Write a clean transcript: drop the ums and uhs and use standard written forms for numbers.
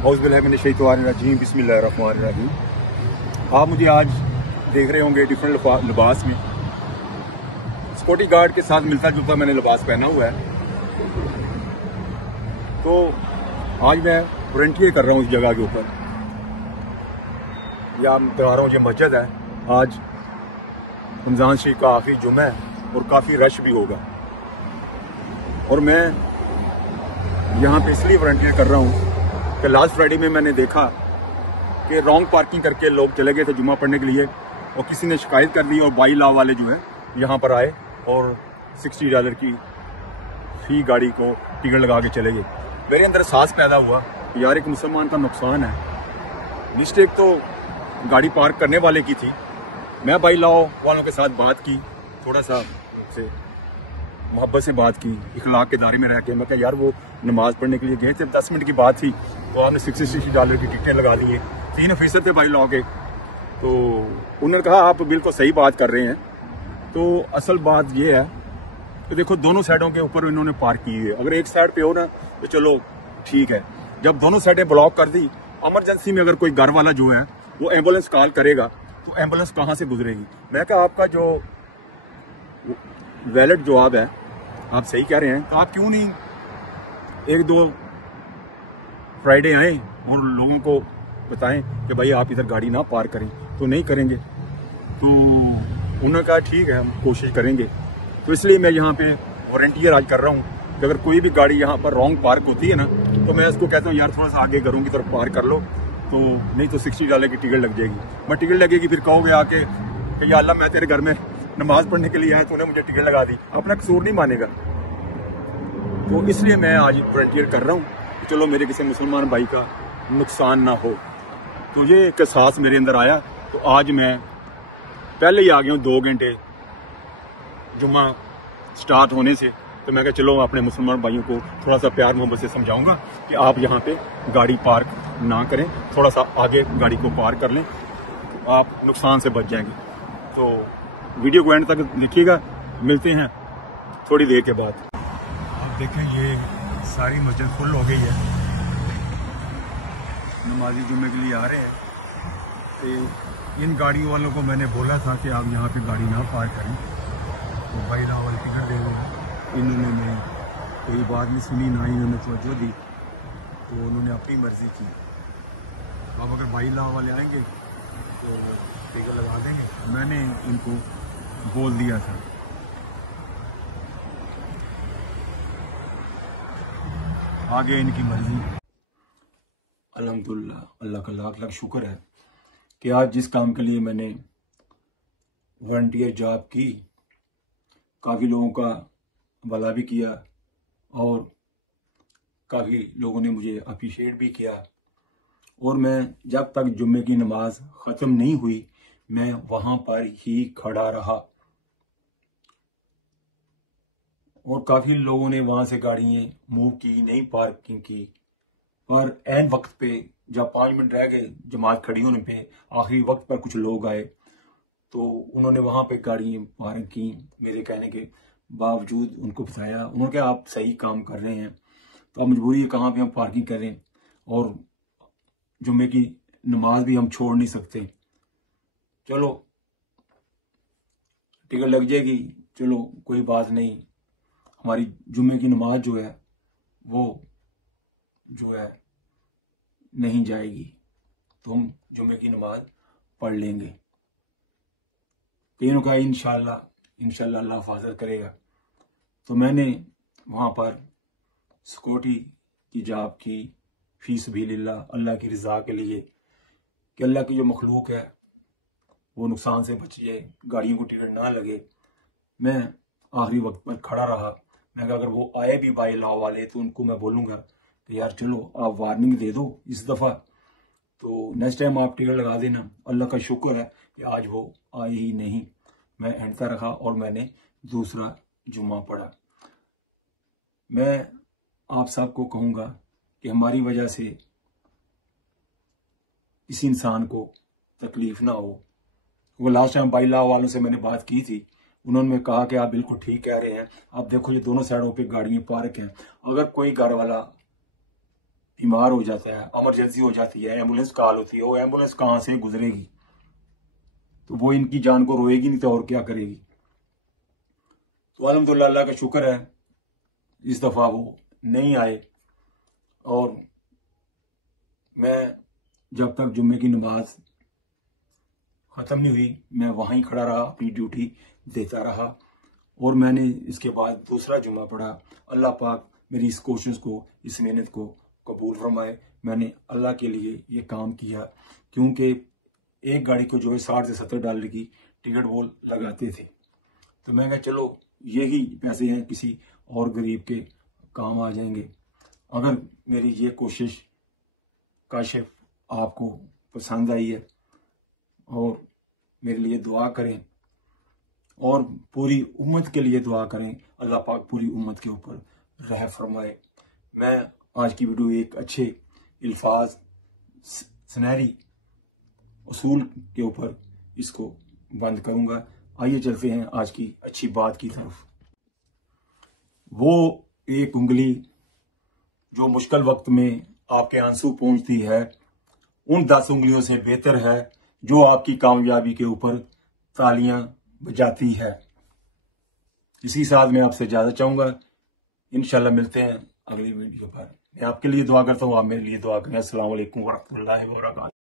औज़ुबिल्लाहिमिनश्शैतानिर्रजीम बिस्मिल्लाहिर्रहमानिर्रहीम। आप मुझे आज देख रहे होंगे डिफरेंट लिबास में। सिक्योरिटी गार्ड के साथ मिलता जुलता मैंने लिबास पहना हुआ है। तो आज मैं वॉलंटियर कर रहा हूँ इस जगह के ऊपर, या बता रहा हूँ ये मस्जिद है। आज रमज़ान शरीफ का आखिरी जुम्मा है और काफ़ी रश भी होगा, और मैं यहाँ पे इसलिए वॉलंटियर कर रहा हूँ कि लास्ट फ्राइडे में मैंने देखा कि रॉन्ग पार्किंग करके लोग चले गए थे जुम्मा पढ़ने के लिए, और किसी ने शिकायत कर दी और बाई लॉ वाले जो है यहाँ पर आए और $60 की फी गाड़ी को टिकट लगा के चले गए। मेरे अंदर एहसास पैदा हुआ कि यार एक मुसलमान का नुकसान है। मिस्टेक तो गाड़ी पार्क करने वाले की थी। मैं बाई लॉ वालों के साथ बात की, थोड़ा सा से मोहब्बत से बात की, इखलाक के दायरे में रह के। मैं कहा यार वो नमाज़ पढ़ने के लिए गए थे, 10 मिनट की बात थी, तो आपने $60 की टिकटें लगा दी है। 3 ऑफिसर थे बाई लॉ के, तो उन्होंने कहा आप बिल्कुल सही बात कर रहे हैं। तो असल बात ये है कि देखो दोनों साइडों के ऊपर इन्होंने पार्क की है। अगर एक साइड पे हो ना तो चलो ठीक है, जब दोनों साइडें ब्लॉक कर दी, इमरजेंसी में अगर कोई घर वाला जो है वो एम्बुलेंस कॉल करेगा तो एम्बुलेंस कहाँ से गुजरेगी। मैं कहा आपका जो वैलिड जवाब है, आप सही कह रहे हैं, तो आप क्यों नहीं 1-2 फ्राइडे आए और लोगों को बताएं कि भाई आप इधर गाड़ी ना पार्क करें। तो नहीं करेंगे, तो उन्होंने कहा ठीक है हम कोशिश करेंगे। तो इसलिए मैं यहाँ पे वॉलंटियर आज कर रहा हूँ कि अगर कोई भी गाड़ी यहाँ पर रॉन्ग पार्क होती है ना, तो मैं इसको कहता हूँ यार थोड़ा सा आगे घरों की तरफ पार्क कर लो, तो नहीं तो $60 की टिकट लग जाएगी। मैं टिकट लगेगी, फिर कहोगे आके कि या अल्लाह मैं तेरे घर में नमाज पढ़ने के लिए आया, तूने मुझे टिकट लगा दी, अपना कसूर नहीं मानेगा। तो इसलिए मैं आज वॉलंटियर कर रहा हूँ, चलो मेरे किसी मुसलमान भाई का नुकसान ना हो। तो ये एक एहसास मेरे अंदर आया, तो आज मैं पहले ही आ गया हूँ 2 घंटे जुम्मा स्टार्ट होने से। तो मैं कहा चलो अपने मुसलमान भाइयों को थोड़ा सा प्यार मोहब्बत से समझाऊंगा कि आप यहाँ पे गाड़ी पार्क ना करें, थोड़ा सा आगे गाड़ी को पार्क कर लें, तो आप नुकसान से बच जाएंगे। तो वीडियो को एंड तक देखिएगा, मिलते हैं थोड़ी देर के बाद। आप देखें ये सारी मस्जिद फुल हो गई है, नमाजी जुम्मे के लिए आ रहे हैं। तो इन गाड़ियों वालों को मैंने बोला था कि आप यहाँ पे गाड़ी ना पार्क करें, तो भाई लॉ वाले टिकट दे रहे हैं। इन्होंने कोई बात नहीं सुनी, ना ही इन्होंने तवज्जो दी, तो उन्होंने अपनी मर्जी की। तो अब अगर भाई लॉ वाले आएंगे तो टिकट लगा देंगे। मैंने इनको बोल दिया था। आगे इनकी मर्जी। अल्हम्दुलिल्लाह, अल्लाह का लाख लाख शुक्र है कि आज जिस काम के लिए मैंने वॉलंटियर जॉब की, काफ़ी लोगों का भला भी किया और काफ़ी लोगों ने मुझे अप्रिशिएट भी किया। और मैं जब तक जुम्मे की नमाज ख़त्म नहीं हुई, मैं वहाँ पर ही खड़ा रहा, और काफ़ी लोगों ने वहाँ से गाड़ियाँ मूव की, नहीं पार्किंग की। और ऐन वक्त पे जब 5 मिनट रह गए जमात खड़ी होने पे, आखिरी वक्त पर कुछ लोग आए तो उन्होंने वहाँ पे गाड़ियाँ पार्क की। मेरे कहने के बावजूद उनको बताया, उन्होंने कहा आप सही काम कर रहे हैं, तो अब मजबूरी है कहाँ पे हम पार्किंग करें, और जुम्मे की नमाज भी हम छोड़ नहीं सकते। चलो टिकट लग जाएगी, चलो कोई बात नहीं, हमारी जुम्मे की नमाज जो है वो जो है नहीं जाएगी, तो हम जुम्मे की नमाज पढ़ लेंगे। कईयों का इंशाल्लाह अल्लाह हिफाजत करेगा। तो मैंने वहाँ पर सिक्योरिटी की जॉब की फी सबीलिल्लाह, अल्लाह की रज़ा के लिए, कि अल्लाह की जो मखलूक है वो नुकसान से बच जाए, गाड़ियों को टिकट ना लगे। मैं आखिरी वक्त पर खड़ा रहा। मैं कहा अगर वो आए भी बाई लॉ वाले तो उनको मैं बोलूँगा कि यार चलो आप वार्निंग दे दो इस दफ़ा, तो नेक्स्ट टाइम आप टिकट लगा देना। अल्लाह का शुक्र है कि आज वो आए ही नहीं। मैं हटता रहा और मैंने दूसरा जुम्मा पढ़ा। मैं आप सबको कहूँगा कि हमारी वजह से किसी इंसान को तकलीफ ना हो। वो लास्ट टाइम बाई लॉ वालों से मैंने बात की थी, उन्होंने कहा कि आप बिल्कुल ठीक कह रहे हैं, आप देखो ये दोनों साइडों पे गाड़ियां पार्क हैं, अगर कोई घर वाला बीमार हो जाता है, इमरजेंसी हो जाती है, एम्बुलेंस कॉल होती है, वो एम्बुलेंस कहाँ से गुजरेगी? तो वो इनकी जान को रोएगी नहीं तो और क्या करेगी? तो अल्हम्दुलिल्लाह अल्लाह का शुक्र है इस दफा वो नहीं आए। और मैं जब तक जुम्मे की नमाज खत्म नहीं हुई मैं वहां ही खड़ा रहा, अपनी ड्यूटी देता रहा। और मैंने इसके बाद दूसरा जुम्मा पढ़ा। अल्लाह पाक मेरी इस कोशिश को, इस मेहनत को कबूल फरमाए। मैंने अल्लाह के लिए ये काम किया, क्योंकि एक गाड़ी को जो है 60 से 70 डॉलर की टिकट वो लगाते थे। तो मैं कहा चलो यही पैसे हैं किसी और गरीब के काम आ जाएंगे। अगर मेरी ये कोशिश काशिफ आपको पसंद आई है और मेरे लिए दुआ करें और पूरी उम्मत के लिए दुआ करें, अल्लाह पाक पूरी उम्मत के ऊपर रहम फरमाए। मैं आज की वीडियो एक अच्छे अल्फाज सुनहरी उसूल के ऊपर इसको बंद करूंगा। आइए चलते हैं आज की अच्छी बात की तरफ। वो एक उंगली जो मुश्किल वक्त में आपके आंसू पहुंचती है, उन 10 उंगलियों से बेहतर है जो आपकी कामयाबी के ऊपर तालियां बजाती है। इसी साथ मैं आपसे इजाजत चाहूंगा। इंशाल्लाह मिलते हैं अगली वीडियो पर। मैं आपके लिए दुआ करता हूँ, आप मेरे लिए दुआ करें। अस्सलाम वालेकुम वरहमतुल्लाहि वबरकातुहू।